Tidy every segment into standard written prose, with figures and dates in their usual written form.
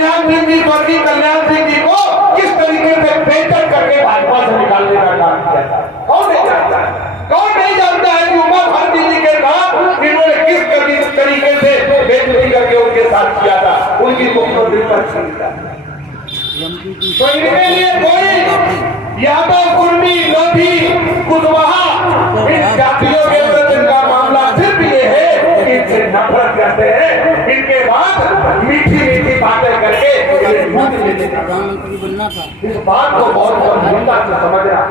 कल्याण सिंह जी, स्वर्गीय कल्याण सिंह जी को किस तरीके से बेइज्जत करके भाजपा से निकालने का काम किया था? कौन नहीं जानता है? कौन नहीं जानता है कि उमा भारती जी के साथ इन्होंने किस तरीके से बेइज्जती करके उनके साथ किया था, उनकी मुख्यमंत्री पर छीन था। तो इनके लिए कोई यादव, कुर्मी, लोधी, कुशवाहा, इन जातियों के विरुद्ध इनका मामला सिर्फ ये है कि इनसे नफरत करते हैं, इनके बाद मीठी मीठी बातें करके प्रधानमंत्री बनना था। इस बात को बहुत गंभीरता से समझ रहा।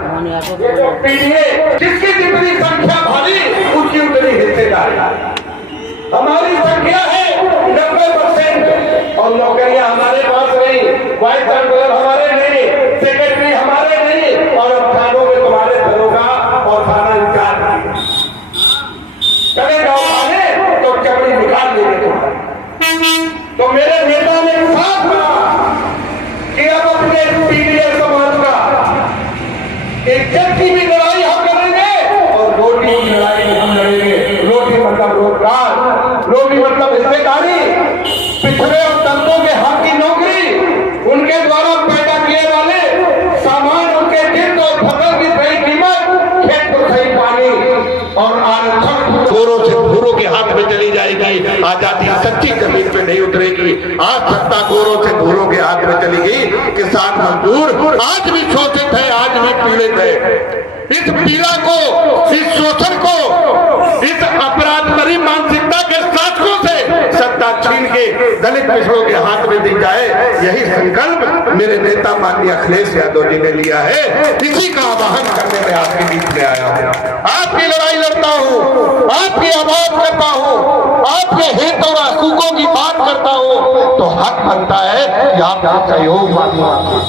ये जो पीढ़ी है जिसकी जितनी संख्या भारी उसकी उतनी हिस्सेदारी। हमारी संख्या है 90% और नौकरियां हमारे पास नहीं, वाइस चांसलर हमारे नहीं, सेक्रेटरी हमारे नहीं, और अब थानों में तुम्हारे दरोगा और थाना इंचार्ज चले जाओ थाने तो चमड़ी निकाल देंगे तुम्हारे। तो मेरे नेता ने साथ कहा कि अब अपने पीडीएस समाज का इज्जत की भी लड़ाई हम करेंगे और रोटी की लड़ाई भी हम लड़ेंगे। रोटी मतलब रोजगार, रोटी मतलब हिस्सेदारी, पिछड़े और दलितों के हक की नौकरी, उनके द्वारा पैदा किए वाले सामान, उनके जिल्द और फसल की सही कीमत, खेत को सही पानी और आरक्षण गोरों से भूरों के हाथ में चली जाएगी। आजादी सच्ची जमीन पे नहीं उतरेगी। आज सत्ता गोरों से भूरों के हाथ में चली गई। किसान मजदूर आज भी शोषित है, आज भी पीड़ित है। इस पीड़ा को, इस शोषण को, इस अपराध भरी मानसिकता के शासकों से सत्ता छीन के दलित पिछड़ों के हाथ में दी जाए, यही संकल्प मेरे नेता माननीय अखिलेश यादव जी ने लिया है। इसी का आह्वान करने में आपके बीच में आया हूँ। आपकी लड़ाई लड़ता हूँ, आपकी आवाज करता हूँ, आपके हित और सुखों की बात करता हूँ, तो हक बनता है कि आपका सहयोग मांगूंगा।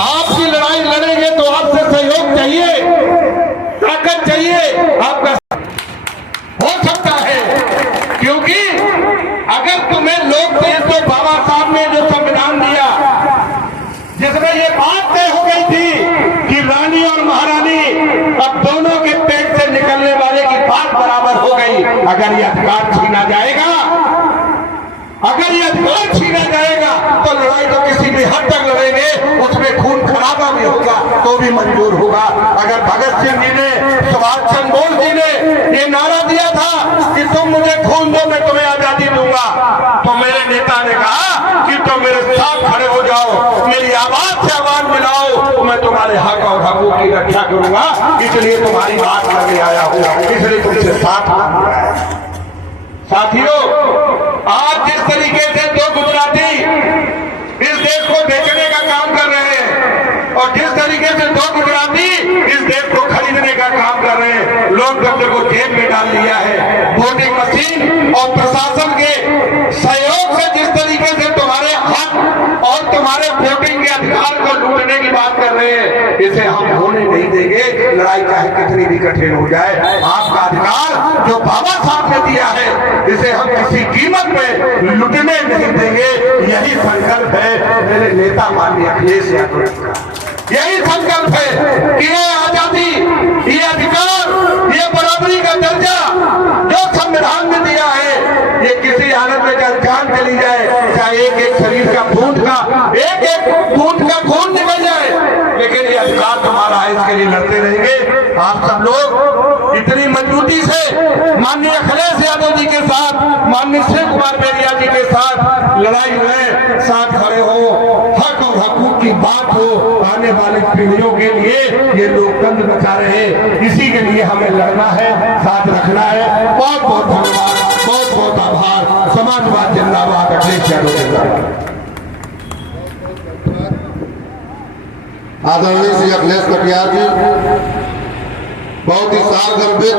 आपकी लड़ाई लड़ेंगे तो आपसे सहयोग चाहिए, ताकत चाहिए, आपका हो सकता है। क्योंकि अगर तुम्हें लोग देश को बाबा साहब ने जो संविधान दिया, जिसमें ये बात तय हो गई थी कि रानी और महारानी अब दोनों के पेट से निकलने वाले की बात बराबर हो गई। अगर ये अधिकार छीना जाएगा, अगर ये अधिकार छीना जाएगा तो लड़ाई तो किसी भी हद तक लड़ेंगे, उसमें खून खराबा भी होगा तो भी मंजूर होगा। अगर भगत सिंह जी ने, सुभाष चंद्र बोस जी ने ये नारा दिया था कि तुम मुझे खून दो मैं तुम्हें आजादी दूंगा, तो मेरे नेता ने कहा कि तुम मेरे साथ खड़े हो जाओ, मेरी आवाज से आवाज मिलाओ, मैं तुम्हारे हक और हकूक की रक्षा करूंगा। इसलिए तुम्हारी बात करने आया हूँ, इसलिए तुमसे साथ आया। साथियों, आज जिस तरीके से दो गुजराती इस देश को बेचने का काम कर रहे हैं और जिस तरीके से दो गुजराती इस देश को खरीदने का काम कर रहे हैं, लोकतंत्र को जेब में डाल लिया है। वोटिंग मशीन और प्रशासन के सहयोग से जिस तरीके से तुम्हारे हक और तुम्हारे वोटिंग के अधिकार को लूटने की बात कर रहे हैं, इसे हम होने नहीं देंगे। लड़ाई चाहे कितनी भी कठिन हो जाए, आपका अधिकार जो बाबा साहब ने दिया है, इसे हम किसी कीमत पे लुटने नहीं देंगे। यही संकल्प है मेरे नेता माननीय अखिलेश यादव का। यही संकल्प है कि ये आजादी, ये अधिकार, ये बराबरी का दर्जा जो संविधान ने दिया है, ये किसी हालत में जब जान चली जाए, चाहे एक एक शरीर का बूंद का, एक एक बूंद का खून निकल जाए, लेकिन ये अधिकार तुम्हारा है, इसके लिए लड़ते रहेंगे। आप सब लोग इतनी मजबूती से माननीय अखिलेश यादव जी के साथ, माननीय शिव कुमार बेरिया जी के साथ लड़ाई में साथ खड़े हो, हक और हकूक की बात हो। आने वाली पीढ़ियों के लिए ये लोग गंद बचा रहे हैं, इसी के लिए हमें लड़ना है, साथ रखना है। बहुत बहुत धन्यवाद, बहुत बहुत आभार। समाजवाद जिंदाबाद, अखिलेश यादव जिंदाबाद। आदरणीय श्री अखिलेश कटियार जी बहुत ही सार गर्भित